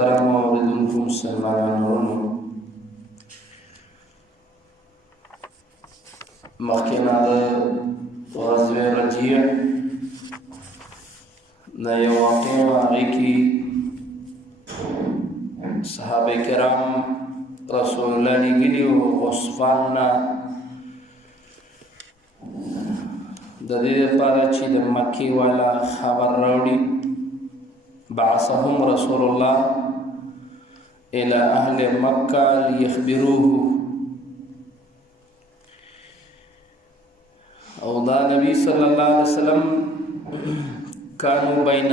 محترم اوریدونکو مسلمانانو مخکې د غزوه رجیع د یو واقع هغې کې صحابه کرام رسول الله لیږلي وو غصفان نه د دې لپاره چې د مکې والا خبر راوړي بعثهم رسول الله الى اهل مکه ليخبروه او دا نبی صلی الله علیه وسلم كانوا بين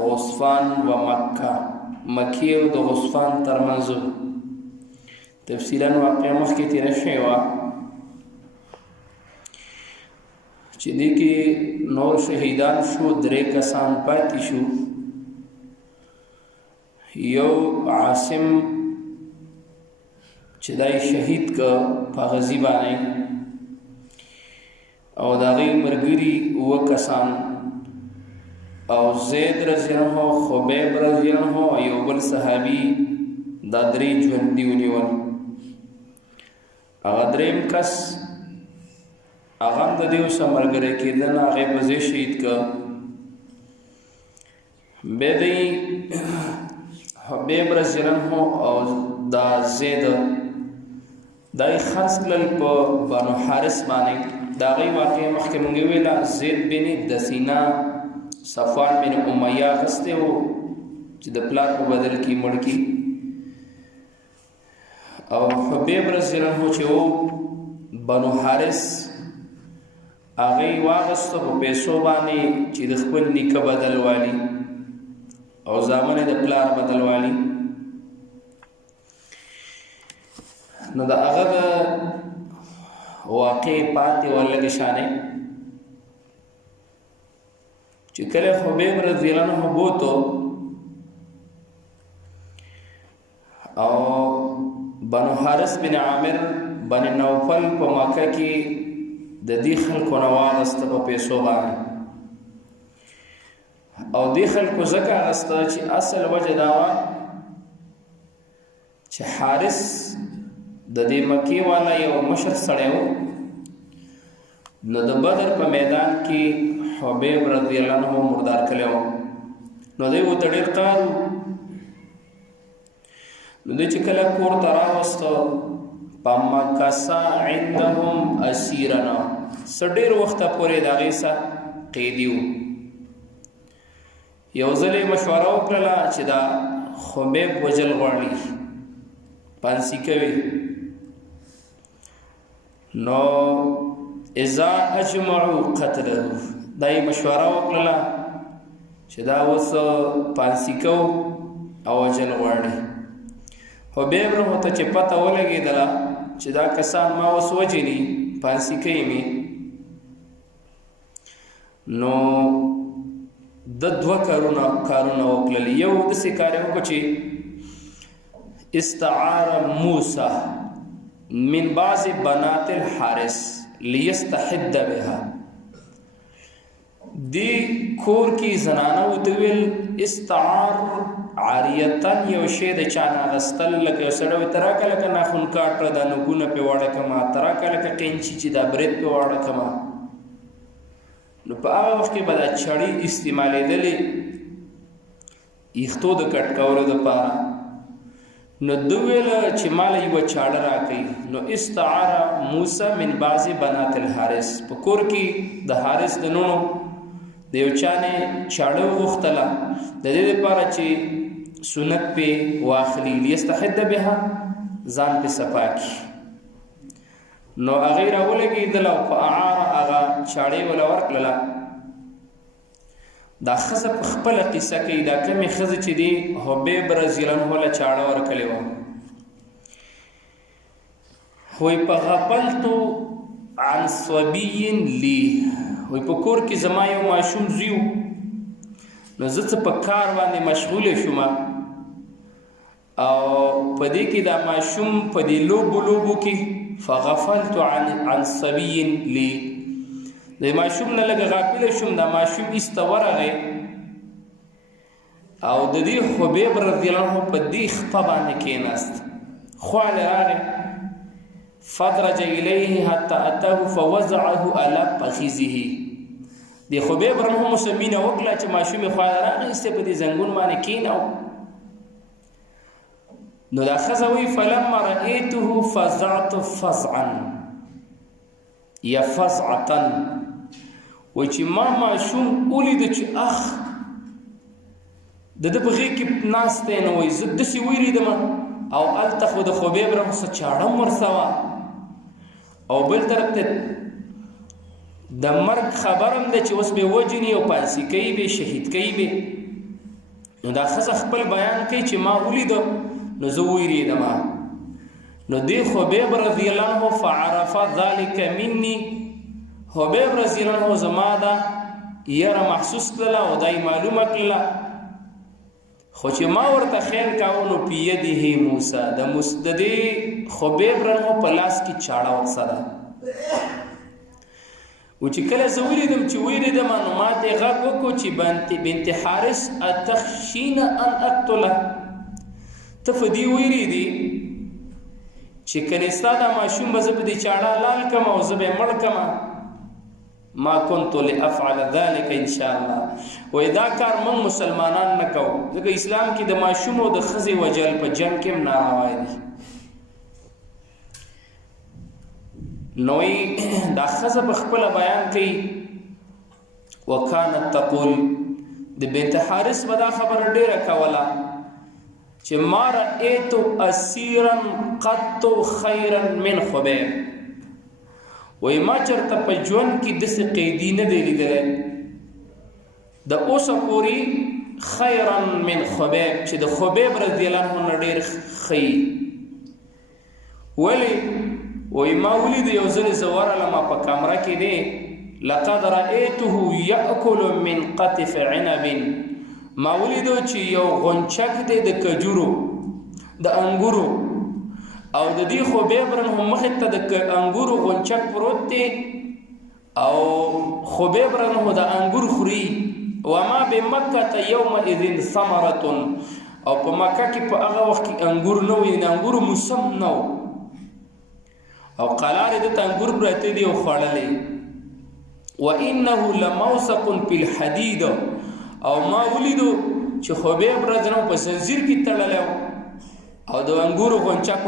غصفان ومكة مكي او د غصفان ترمنځ تفصیلا واقع مخکې تېره شوې وه چې دې کې نور شهیدان شو 3 کسان پاتې شو یو عاصم چې دای شهید که په غزي باندې او د هغې ملګري 7 کسان او زید رضی الله عنه خبیب رضی الله عنه یو بل صحابي دا 3 ژوندي ونیول هغه 3م کس هغه هم د دې سره ملګری کېدنه هغې په ځای شهید که بیا دی حبیب رضی الله عنه او دا زید دا یې خرڅ کړل په بنو حارث باندې د هغې واقعه مخکې مونږ ویله زید بن دثینه صفوان بن امیه اخیستی و چې د پلار په بدل کې مړ کړي او حبیب رضی الله عنه چې و بنو حارث هغې واخیسته په پیسو باندې چې د خپل نیکه بدل والي او زامن د پلار بدل والی نو د هغه د واقع پاتې ولګې شانې چې کله حبیب رضی الله عنه بوتو او بنو حارث بن عامر بن نوفل په مکه کې د دې خلکو نه واغسته په پیسو باندې او دی خلکو ځکه اغسته چې اصل وجه دا وه چې حارث د دې مکې والا یو مشر سړی و نو د بدر په میدان کې حبیب رضی الله عنه مردار کړی و نو دی ورته ډېر قهر نو دی چې کله کور ته راوسته فمکث عندهم اسیرا څه ډېر وخته پورې د هغې سره قیدي و یو ځل یې مشوره وکړله چې دا خبیب وجل غواړي پانسي کوي نو اذا اجمعوا قتله دا یې مشوره وکړله چې دا اوس پانسي کو او وجل غواړي حبیب رحمه ته چې پته ولګېدله چې دا کسان ما اوس وجلي پانسي کوي مې نو د 2 کارونه وکړل یو داسې کار یې وکړو چې استعار موسی من بعض بنات الحارث لیستحد بها دی کور کې زنانه ورته ویل استعار عاریتن یو شی د چا نه اخیستل لکه یو سړی وایي ته راکړه لکه ناخن کاټ کړه دا نوکونه پې واړه کړمه ته راکړه لکه قینچي چې دا برید پې واړه کړمه نو په هغه وخت کې به دا چړې استعمالېدلې ایښتو د کټ کولو دپاره نو ده ویله چې ماله یوه چاړه راکوي نو استعاره موسی من بعض بنات الحارث په کور کې د حارث د نونو د یو چا نه چاړه وغوښتله د دې دپاره چې سنت پې واخلي لیستحد بها ځان پې صفا کړي نو هغې راولګېدله او په اعاره هغه چاړې وله ورکړله دا ښځه په خپله قصه کوي دا کمې ښځې چې دي حبیب رضی الله عنه له چاړه ورکړې وه وایي په غفلتو عن صبي لي وایي په کور کې زما یو ماشوم زوی و نو زه څه په کار باندې مشغوله شوم او په دې کې دا ماشوم په دې لوبو کې فغفلت عن صبي لي د ماشوم نه لږ غافل شوم دا ماشوم ایسته ورغی او د دې خبیب رضی الله عنه په دې خپه باندې کېناست خواله راغی فدرج الیه حتی اتاه فوضعه على فخذه دی خبیب رحمه مسمینه وکړه چې ماشوم خواله راغی است په دې زنګون باندې کېناو نو دا خزوی فلما رأيته فزعت فزعا یا فزعتا و چې ما شوم ولید چې اخ د په غېږ کې ناسته نه وای زه داسې ویریدم او هلته خو د خبیب رحمه څه چاړه ورسه وه او بل طرف ته د مرګ خبر هم دی چې اوس به وجني او پانسي کوي به شهید کوي به نو دا ښځه خپل بیان کوي چې ما ولیده نو زه ویریدم نو دی خبیب رضی الله عنه فعرف ذلك مني خبیب رضی الله عنه زما دا یره محسوس کړله او دای معلومه کړله خو چې ما ورته خیال کاوه نو پیده موسی د دې خبیب رحمه په لاس کې چاړه ورسه ده و چې کله زه ولیدم چې ویریدم نو ما ته غږ وکړو چې بنت حارث اتخشین ان اقتله ته په دې ویریدې چې کنه ستا دا ماشوم به زه په دې چاړه لال کړم او زه به یې مړ کړم ما كنت لافعل ذلك ان شاء الله و دا کار موږ مسلمانان نه کوو ځکه اسلام کې د ماشوم او د ښځې وجل په جنګ کې هم ناروا دي نو دا ښځه په خپله بیان کوي وکانت تقول د بنت حارث به دا خبره ډیره کوله چې ما رأیت اسیرا قط خیرا من خبیب وای ما چرته په ژوند کې داسې قیدي نه دی لیدلی د اوسه پورې خیرا من خبیب چې د خبیب رضی الله عنه نه ډېر ښه ولې وای ما ولید یو ځل زه ورغلم په کمره کې دی لقد رأیته یأکل من قطف عنب ما ولیدو چې یو غونچک دی د کجورو د انګورو او د دې خبیب رحمه مخې ته د انګورو غونچک پروت دی او خبیب رحمه د انګور خوري وما بمکة یومئذ ثمرة او په مکه کې په هغه وخت کې انګور نه وي د انګورو موسم نه و او قلارې دته انګور پراته دي او خوړلې وانه لموثق فی الحدید او ما ولیدو چې خبیب رحمه په زنځیر کې تړلی او د انګورو غونچک